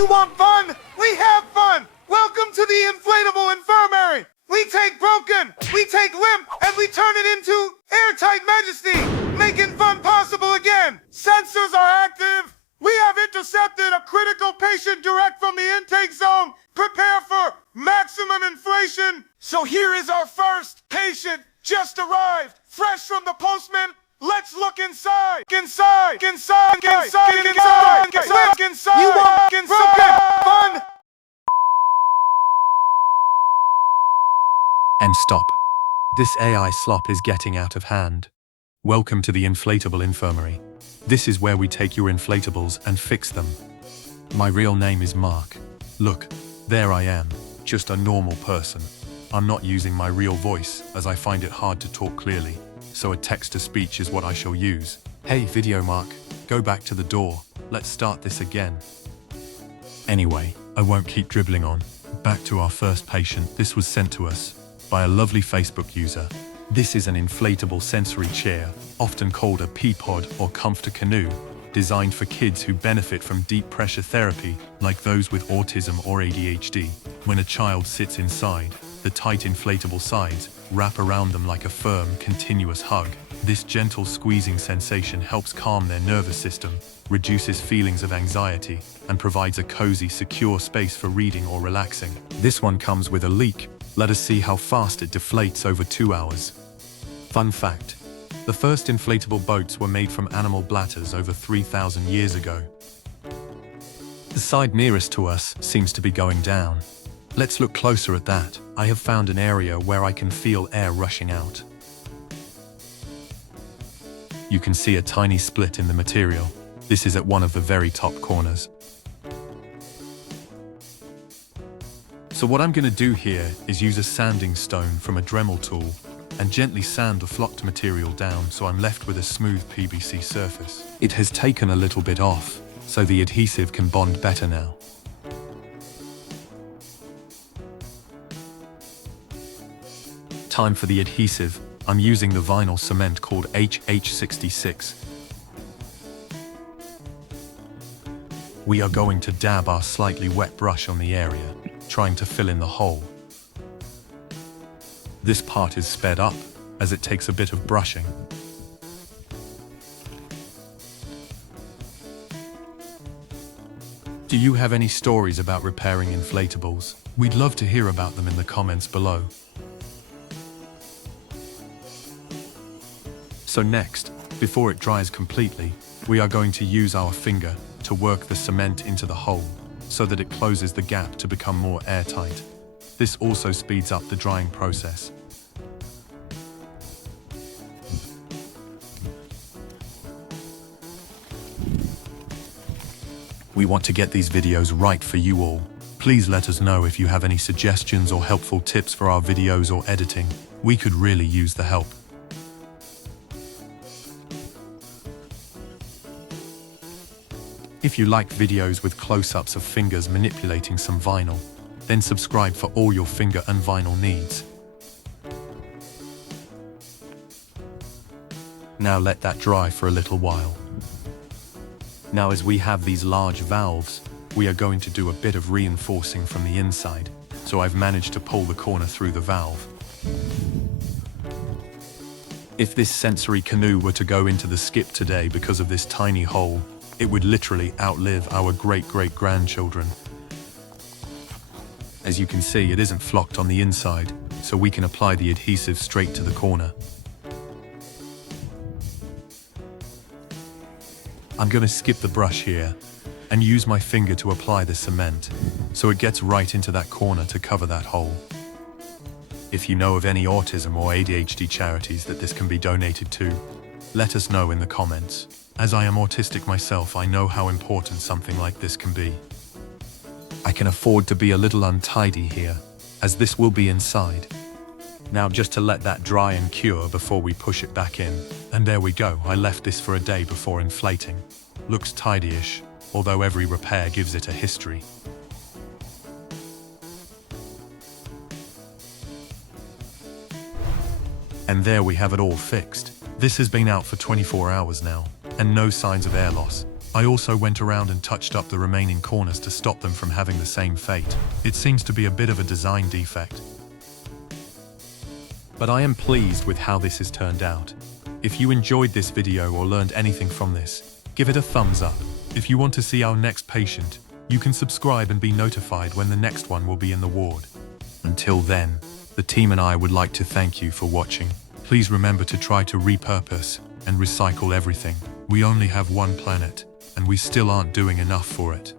You want fun? We have fun! Welcome to the Inflatable Infirmary! We take broken, we take limp, and we turn it into airtight majesty, making fun possible again! Sensors are active! We have intercepted a critical patient direct from the intake zone! Prepare for maximum inflation! So here is our first patient, just arrived, fresh from the postman. Let's look inside! Inside! Inside! Inside! Inside! Inside! Inside! You want inside! Fun! And stop. This AI slop is getting out of hand. Welcome to the Inflatable Infirmary. This is where we take your inflatables and fix them. My real name is Mark. Look, there I am, just a normal person. I'm not using my real voice, as I find it hard to talk clearly, so a text-to-speech is what I shall use. Hey, video Mark, go back to the door. Let's start this again. Anyway, I won't keep dribbling on. Back to our first patient. This was sent to us by a lovely Facebook user. This is an inflatable sensory chair, often called a P-pod or Comforter Canoe, designed for kids who benefit from deep pressure therapy, like those with autism or ADHD. When a child sits inside, the tight inflatable sides wrap around them like a firm, continuous hug. This gentle squeezing sensation helps calm their nervous system, reduces feelings of anxiety, and provides a cozy, secure space for reading or relaxing. This one comes with a leak. Let us see how fast it deflates over 2 hours. Fun fact: the first inflatable boats were made from animal bladders over 3,000 years ago. The side nearest to us seems to be going down. Let's look closer at that. I have found an area where I can feel air rushing out. You can see a tiny split in the material. This is at one of the very top corners. So what I'm going to do here is use a sanding stone from a Dremel tool and gently sand the flocked material down so I'm left with a smooth PVC surface. It has taken a little bit off, so the adhesive can bond better now. Time for the adhesive. I'm using the vinyl cement called HH66. We are going to dab our slightly wet brush on the area, trying to fill in the hole. This part is sped up, as it takes a bit of brushing. Do you have any stories about repairing inflatables? We'd love to hear about them in the comments below. So next, before it dries completely, we are going to use our finger to work the cement into the hole, so that it closes the gap to become more airtight. This also speeds up the drying process. We want to get these videos right for you all. Please let us know if you have any suggestions or helpful tips for our videos or editing. We could really use the help. If you like videos with close-ups of fingers manipulating some vinyl, then subscribe for all your finger and vinyl needs. Now let that dry for a little while. Now as we have these large valves, we are going to do a bit of reinforcing from the inside, so I've managed to pull the corner through the valve. If this sensory canoe were to go into the skip today because of this tiny hole, it would literally outlive our great-great-grandchildren. As you can see, it isn't flocked on the inside, so we can apply the adhesive straight to the corner. I'm going to skip the brush here and use my finger to apply the cement, so it gets right into that corner to cover that hole. If you know of any autism or ADHD charities that this can be donated to, let us know in the comments. As I am autistic myself, I know how important something like this can be. I can afford to be a little untidy here, as this will be inside. Now just to let that dry and cure before we push it back in. And there we go, I left this for a day before inflating. Looks tidy-ish, although every repair gives it a history. And there we have it all fixed. This has been out for 24 hours now, and no signs of air loss. I also went around and touched up the remaining corners to stop them from having the same fate. It seems to be a bit of a design defect. But I am pleased with how this has turned out. If you enjoyed this video or learned anything from this, give it a thumbs up. If you want to see our next patient, you can subscribe and be notified when the next one will be in the ward. Until then, the team and I would like to thank you for watching. Please remember to try to repurpose and recycle everything. We only have one planet, and we still aren't doing enough for it.